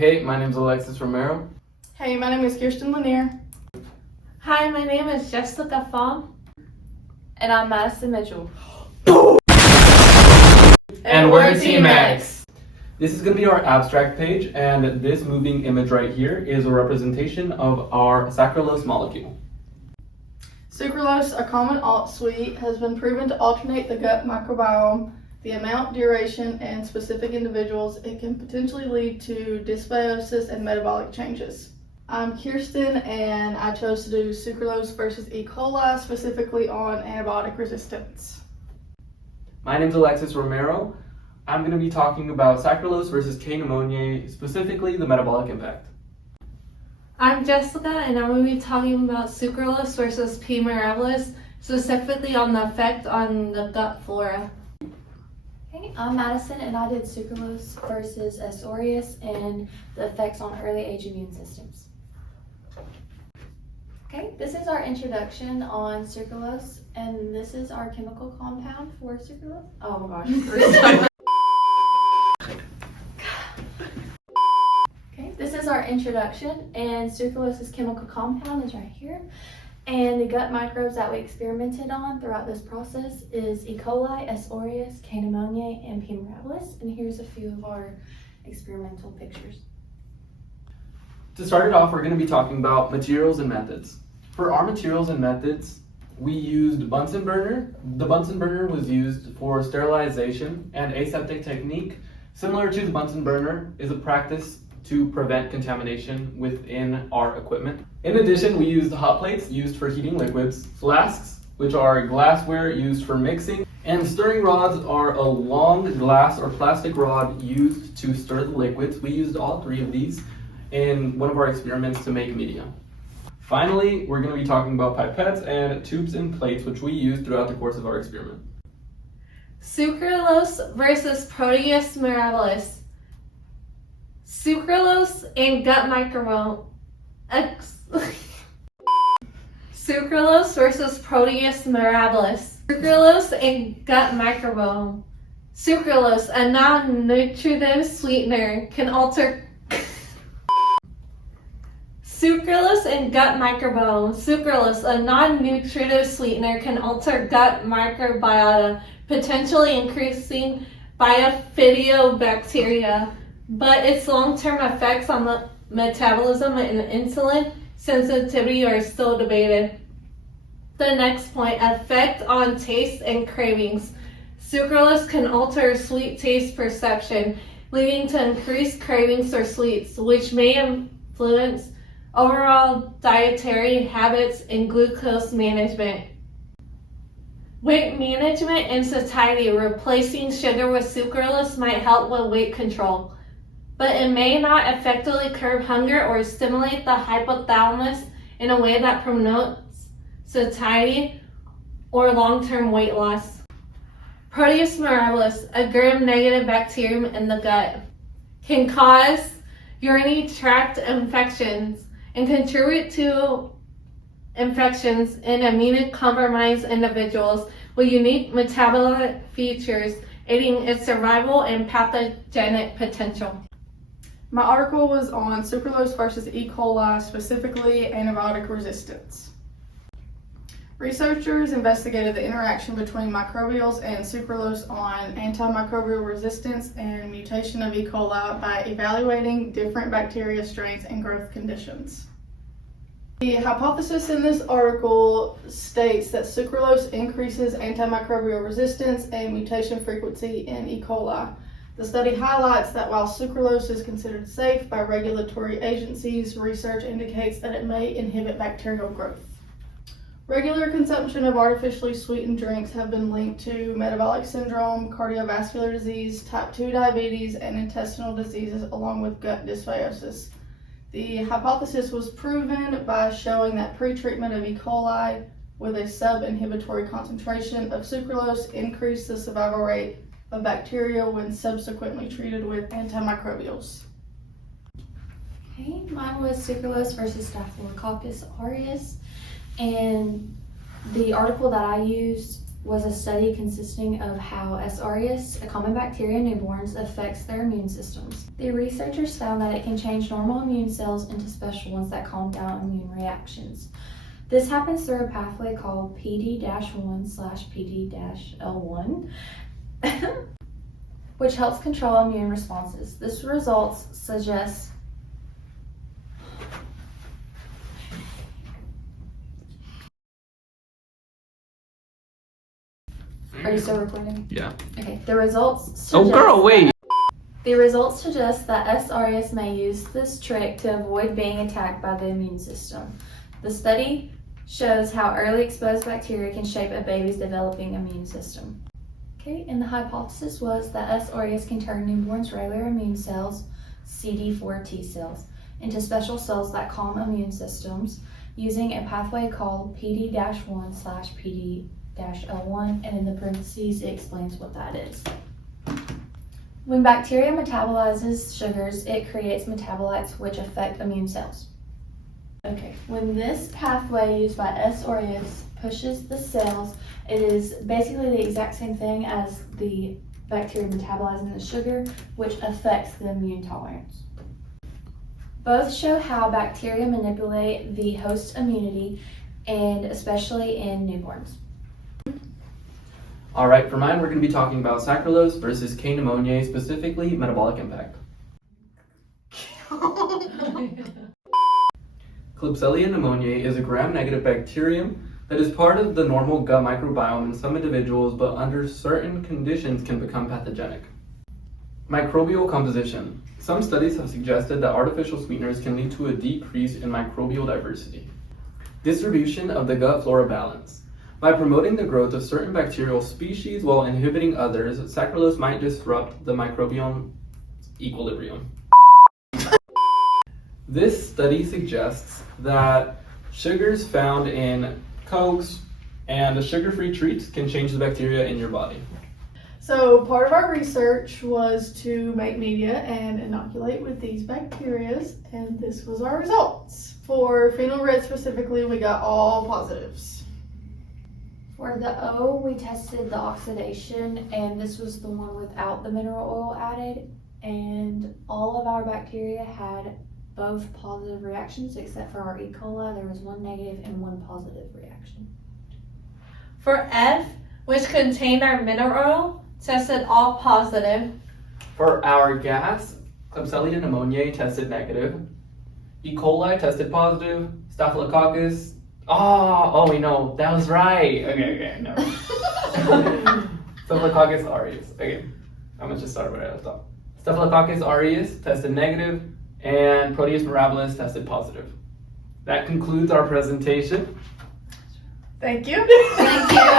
Hey, my name is Alexis Romero. Hey, my name is Kirsten Lanier. Hi, my name is Jessica Pham. And I'm Madison Mitchell. And we're Team X. This is going to be our abstract page, and this moving image right here is a representation of our sucralose molecule. Sucralose, a common alt sweet, has been proven to alternate the gut microbiome. The amount, duration, and specific individuals, it can potentially lead to dysbiosis and metabolic changes. I'm Kirsten, and I chose to do sucralose versus E. coli, specifically on antibiotic resistance. My name is Alexis Romero. I'm going to be talking about sucralose versus K. pneumoniae, specifically the metabolic impact. I'm Jessica, and I'm going to be talking about sucralose versus P. mirabilis, specifically on the effect on the gut flora. Hey, I'm Madison, and I did sucralose versus S. aureus and the effects on early age immune systems. Okay, this is our introduction on sucralose, and this is our chemical compound for sucralose. Oh my gosh. Okay, this is our introduction, and sucralose's chemical compound is right here. And the gut microbes that we experimented on throughout this process is E. coli, S. aureus, K. pneumoniae, and P. mirabilis. And here's a few of our experimental pictures. To start it off, we're going to be talking about materials and methods. For our materials and methods, we used Bunsen burner. The Bunsen burner was used for sterilization, and aseptic technique, similar to the Bunsen burner, is a practice to prevent contamination within our equipment. In addition, we used hot plates used for heating liquids, flasks, which are glassware used for mixing, and stirring rods are a long glass or plastic rod used to stir the liquids. We used all three of these in one of our experiments to make media. Finally, we're going to be talking about pipettes and tubes and plates, which we used throughout the course of our experiment. Sucralose versus Proteus mirabilis. Sucralose and gut microbiome. Sucralose versus Proteus mirabilis. Sucralose and gut microbiome. Sucralose, a non-nutritive sweetener, can alter. Sucralose and gut microbiome. Sucralose, a non-nutritive sweetener, can alter gut microbiota, potentially increasing bifidobacteria. But its long-term effects on the metabolism and insulin sensitivity are still debated. The next point, effect on taste and cravings. Sucralose can alter sweet taste perception, leading to increased cravings for sweets, which may influence overall dietary habits and glucose management. Weight management and satiety. Replacing sugar with sucralose might help with weight control, but it may not effectively curb hunger or stimulate the hypothalamus in a way that promotes satiety or long-term weight loss. Proteus mirabilis, a gram-negative bacterium in the gut, can cause urinary tract infections and contribute to infections in immunocompromised individuals with unique metabolic features, aiding its survival and pathogenic potential. My article was on sucralose versus E. coli, specifically antibiotic resistance. Researchers investigated the interaction between microbials and sucralose on antimicrobial resistance and mutation of E. coli by evaluating different bacteria strains and growth conditions. The hypothesis in this article states that sucralose increases antimicrobial resistance and mutation frequency in E. coli. The study highlights that while sucralose is considered safe by regulatory agencies, research indicates that it may inhibit bacterial growth. Regular consumption of artificially sweetened drinks have been linked to metabolic syndrome, cardiovascular disease, type 2 diabetes, and intestinal diseases, along with gut dysbiosis. The hypothesis was proven by showing that pre-treatment of E. coli with a sub-inhibitory concentration of sucralose increased the survival rate of bacteria when subsequently treated with antimicrobials. Okay, mine was sucralose versus Staphylococcus aureus, and the article that I used was a study consisting of how S. aureus, a common bacteria in newborns, affects their immune systems. The researchers found that it can change normal immune cells into special ones that calm down immune reactions. This happens through a pathway called PD-1/PD-L1, which helps control immune responses. This results suggest Are you still recording? Yeah. Okay. The results suggest Oh, girl, wait. The results suggest that S. aureus may use this trick to avoid being attacked by the immune system. The study shows how early exposed bacteria can shape a baby's developing immune system. Okay, and the hypothesis was that S. aureus can turn newborns' regular immune cells, CD4 T cells, into special cells that calm immune systems using a pathway called PD-1/PD-L1, and in the parentheses it explains what that is. When bacteria metabolizes sugars, it creates metabolites which affect immune cells. Okay, when this pathway used by S. aureus pushes the cells, it is basically the exact same thing as the bacteria metabolizing the sugar, which affects the immune tolerance. Both show how bacteria manipulate the host immunity, and especially in newborns. All right, for mine, we're going to be talking about Sucralose versus K. pneumoniae, specifically metabolic impact. Klebsiella pneumoniae is a gram-negative bacterium that is part of the normal gut microbiome in some individuals, but under certain conditions can become pathogenic. Microbial composition. Some studies have suggested that artificial sweeteners can lead to a decrease in microbial diversity. Distribution of the gut flora balance. By promoting the growth of certain bacterial species while inhibiting others, sucralose might disrupt the microbiome equilibrium. This study suggests that sugars found in Cokes and sugar-free treats can change the bacteria in your body. So part of our research was to make media and inoculate with these bacteria, and this was our results. For phenol red specifically, we got all positives. For the O, we tested the oxidation, and this was the one without the mineral oil added, and all of our bacteria had both positive reactions except for our E. coli. There was one negative and one positive reaction. For F, which contained our mineral oil, tested all positive. For our gas, Klebsiella pneumoniae tested negative. E. coli tested positive. Staphylococcus. Oh, wait, no, that was right. Okay, no. Staphylococcus aureus. Okay, I'm gonna just start where I left off. Staphylococcus aureus tested negative, and Proteus mirabilis tested positive. That concludes our presentation. Thank you. Thank you.